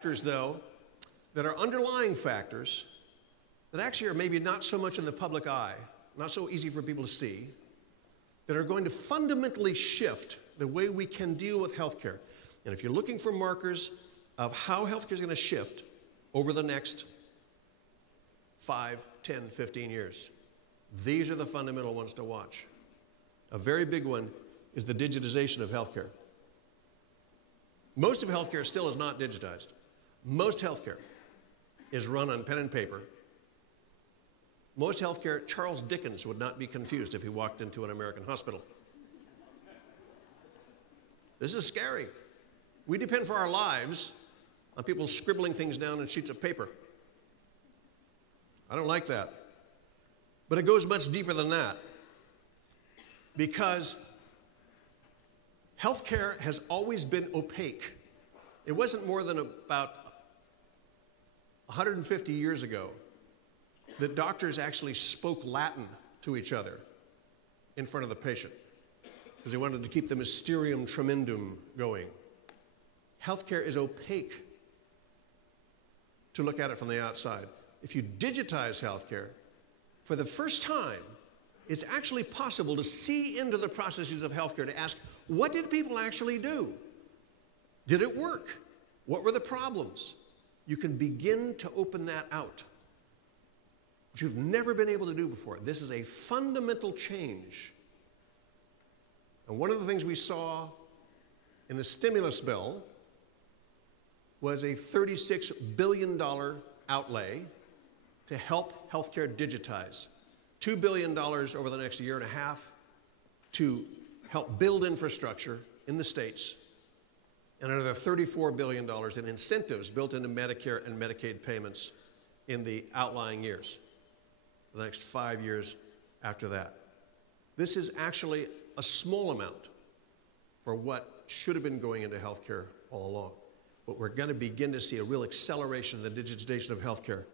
Factors, though, that are underlying factors that actually are maybe not so much in the public eye, not so easy for people to see, that are going to fundamentally shift the way we can deal with healthcare. And if you're looking for markers of how healthcare is going to shift over the next 5, 10, 15 years, these are the fundamental ones to watch. A very big one is the digitization of healthcare. Most of healthcare still is not digitized. Most healthcare is run on pen and paper. Most healthcare, Charles Dickens would not be confused if he walked into an American hospital. This is scary. We depend for our lives on people scribbling things down on sheets of paper. I don't like that. But it goes much deeper than that, because healthcare has always been opaque. It wasn't more than about 150 years ago that doctors actually spoke Latin to each other in front of the patient because they wanted to keep the mysterium tremendum going. Healthcare is opaque to look at it from the outside. If you digitize healthcare, for the first time, it's actually possible to see into the processes of healthcare, to ask, what did people actually do? Did it work? What were the problems? You can begin to open that out, which you've never been able to do before. This is a fundamental change. And one of the things we saw in the stimulus bill was a $36 billion outlay to help healthcare digitize. $2 billion over the next year and a half to help build infrastructure in the states, and another $34 billion in incentives built into Medicare and Medicaid payments in the outlying years, the next 5 years after that. This is actually a small amount for what should have been going into healthcare all along. But we're going to begin to see a real acceleration in the digitization of healthcare.